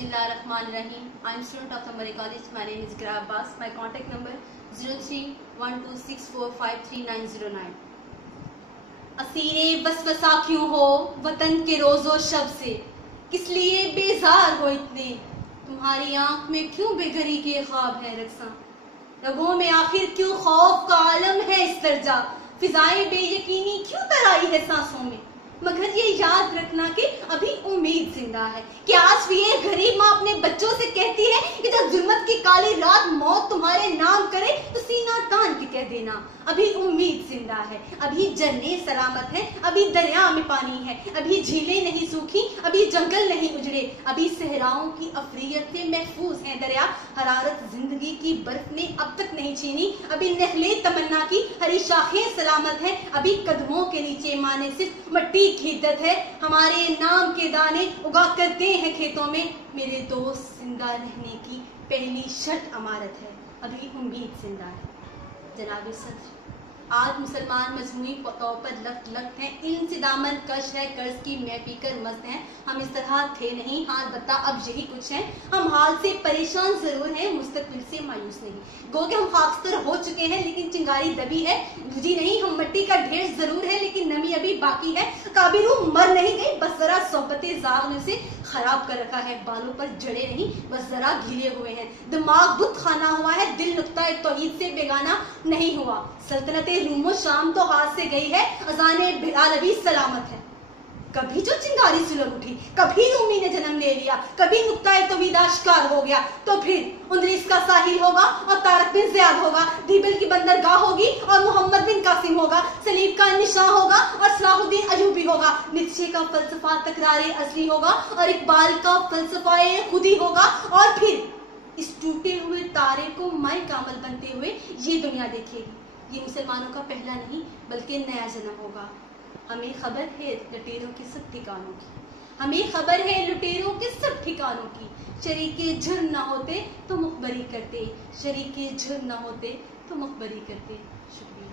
Bismillahirrahmanirrahim. I am student of Tamari College. My name is Gra Abbas. My contact number 031264533909. असीरे वसवसा क्यों हो वतन के रोजो शब से, किस लिए बेजार हो इतने, तुम्हारी आंख में क्यों बेघरी के ख्वाब है रक्सा, रगों में आखिर क्यों खौफ का आलम है इस दर्जा, फिजाएं बेयकीनी क्यों तराई है सांसों में, मगर ये याद रखना कि अभी उम्मीद जिंदा है, कि आज भी ये गरीब माँ अपने बच्चों से कहती है कि जब जुल्मत की काली रात मौत तुम्हारे नाम करे तो सीना तान के कह देना अभी उम्मीद जिंदा है, अभी जन्ने सलामत है, अभी दरिया में पानी है, अभी झीलें नहीं सूखी, अभी जंगल नहीं उजड़े, अभी सहराओं की अफरियत से महफूज है दरिया, हरारत जिंदगी की बर्फ ने अब तक नहीं छीनी, अभी नहले तमन्ना की हरी शाखें सलामत है, अभी कदमों के नीचे माने सिर्फ मट्टी की इद्दत है, हमारे नाम के दाने उगा करते हैं खेतों में, मेरे दोस्त जिंदा रहने की पहली शर्त अमारत है, अभी उम्मीद जिंदा है। जनाब सदर, आज मुसलमान मजमूई तौर पर लफ्ट हैं, इन से दामन कश है, कर्ज की मैं पीकर मस्त हैं, हम इस तरह थे नहीं, हाल बता अब यही कुछ है, हम हाल से परेशान जरूर हैं, मुस्तकबिल से मायूस नहीं, गो कि हम खाकस्तर हो चुके हैं लेकिन चिंगारी दबी है, बुझी नहीं, हम मिट्टी का ढेर जरूर है लेकिन नमी अभी बाकी है, काबिल रूह मर नहीं गई, बस जरा सोहबते जाग ने उसे खराब कर रखा है, बालों पर जड़े नहीं बस जरा घिले हुए हैं, दिमाग बुत खाना हुआ है, दिल नुक्ता तौहीद से बेगाना नहीं हुआ, सल्तनते रूमो शाम तो हाथ से गई है, अजाने बिलाल अभी सलामत है। कभी जो चिंगारी सुलग उठी, कभी रूमी ने जन्म ले लिया, कभी नुक्ताए तौहीद आश्कार हो गया, तो फिर उनरीस का साहिल होगा और तारक बिन ज़ियाद होगा, दीबिल की बंदरगाह होगी और मोहम्मद बिन कासिम होगा, सलीब का निशां होगा और सलाहुद्दीन अयूबी होगा, नीत्शे का फलसफा तकरारे असली होगा और इकबाल का फलसफाए खुदी होगा, और फिर इस टूटे हुए तारे को माई कामल बनते हुए ये दुनिया देखेगी। ये मुसलमानों का पहला नहीं बल्कि नया जन्म होगा। हमें खबर है लुटेरों के सब ठिकानों की, हमें खबर है लुटेरों के सब ठिकानों की, शरीके जुर्म न होते तो मुखबरी करते, शरीके जुर्म न होते तो मुखबरी करते। शुक्रिया।